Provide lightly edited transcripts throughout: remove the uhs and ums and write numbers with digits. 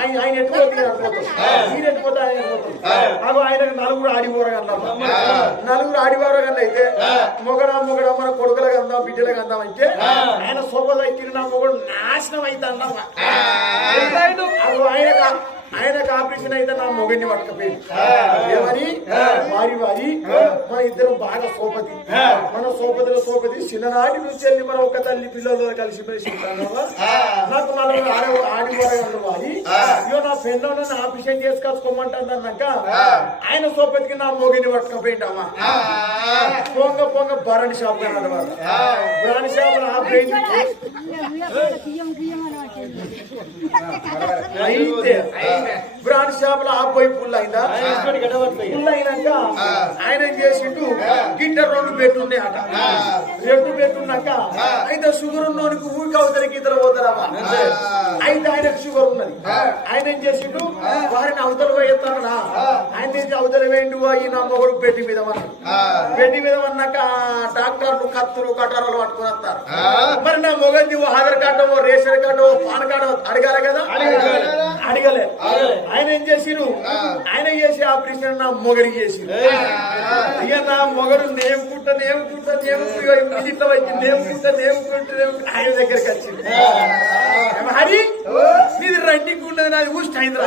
ఆయన ఎట్టుకోతే ఈయన ఎట్టుకోతే ఆయన ఎట్టుకోతాడు ఆయనకు నలుగురు ఆడిపోరగల నలుగురు ఆడిపోరగల అయితే మొగడ మన కొడుకులకు అందాం బిడ్డలకు అందాం అయితే ఆయన సోపలు ఎక్కిన నా మొగడు నాశనం అయితే అన్నాం ఆయనకు ఆపరేషన్ అయితే నా మొగడిని పట్టకపోయింది ఏమని వారి మన ఇద్దరం బాగా సోపతి మన సోపతి చిన్ననాటి నుంచి వెళ్ళి మనం ఒక తల్లి పిల్లలతో కలిసిపోయి నాకు నలుగురు ఆడిపోరగలరు వారి ఇగో నా పెన్ను నన్ను ఆపరేషన్ చేసుకొచ్చుకోమంటాక ఆయన సోపతికి నా మొగడిని పట్టకపోయిందమ్మా పొంగ భరణి షాప్ అన్నమాట భరణి షాప్ అయితే బ్రాండ్ షాప్ లో ఆపోయి పుల్ అయిందా పుల్ అయినాక ఆయన ఏం చేసిండు గిట్ట 2 బెడ్లు ఉన్నాయి అట 2 బెడ్లున్నాక అయితే షుగర్ ఉన్నోనికి ఊరికి అవతలకి ఇద్దరు పోతారమ్మా అయితే ఆయనకు షుగర్ ఉన్నది ఆయన ఏం చేసిండు వారిని అవతల పోయేస్తానా ఆయన చేసి అవతల వేయండి అయ్యి నా మొగడు పెట్టి మీద అన్నాక డాక్టర్లు కత్తులు కటారాలు పట్టుకుని వస్తారు మరి నా మొగది Aadhaar card ration card PAN card అడగాలి కదా అడగలే ఆయన ఏం చేసిరు ఆయన చేసి ఆపరేషన్ నా మొగడికి చేసిరు ఇక నా మొగడు నేముకుంటా ఇట్లా వచ్చి నేముకుంటే ఆయన దగ్గరికి వచ్చింది హరి నీది రన్నింగ్ ఉండదు నాది ఊస్ట్ అయింది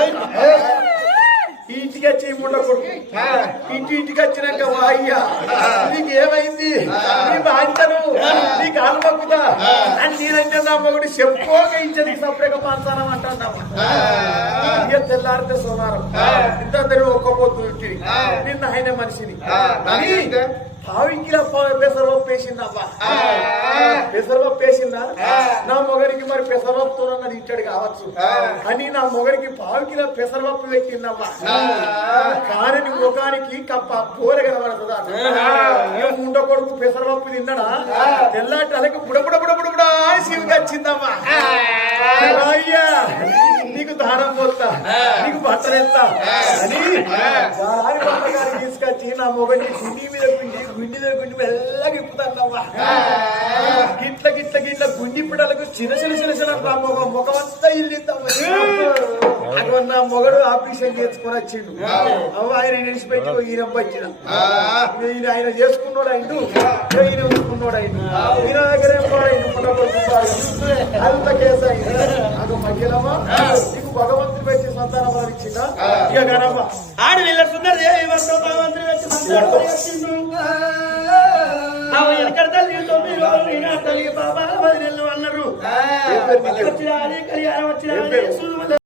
ఇంటికి వచ్చి ముండ కొడుకు ఇంటికి వచ్చినాక అయ్యా నీకు ఏమైంది నీ బాధ్యతను నీకు ఆలుమక్కుతా అని నేనంటే నా మొగుడు చెప్పుకోక ఇచ్చేది సపరేట్గా పంచానం అంటున్నాము ఇక తెల్లారితే సోమారం ఇద్దరు ఒక్క పొద్దు నిన్న ఆయన మనిషిని పావికిల పెసరపప్పు వేసిందమ్మా పెసరపప్పు వేసిందా నా మొగడికి మరి పెసరపప్పుతో అన్నది ఇచ్చాడు కావచ్చు అని నా మొగడికి పావికిల పెసరపప్పు పెట్టిందమ్మా కానీ ముఖానికి కప్ప పూర కనబడుతుందా ముండ కొడుకు పెసరపప్పు తిన్నాడా తెల్లాటి అలాగే బుడబుడబుడబుడా శివుకి వచ్చిందమ్మా అయ్యా నీకు దానం పోతా నీకు బట్టలేస్తా అని గారికి తీసుకొచ్చి నా మొగడిని గుండి మీద గుండి మెల్లగా ఇప్పుతాన్నమ్మా గిట్ల గుండి పిడలకు చిన్న ముఖమంతా ఇల్లు నా మొగడు ఆపరేషన్ చేసుకొని వచ్చిండు ఆయన నిలిచిపెట్టి ఈయన వచ్చిన ఆయన చేసుకున్నాడు అయిండు ఈయన ఉంచుకున్నాడు అయిండు ఈయన దగ్గర అంత కేసు అయింది నాకు మధ్యలమ్మా నీకు భగవంతుడు పెట్టి సంతానం బలం ఇచ్చిందా ఇక గనమ్మ ఆడి వీళ్ళ సుందరి భగవంతుడు పెట్టి సంతానం వచ్చిండు తల్లి బాబా 10 నెలలు అన్నారు కళ్యాణం వచ్చిన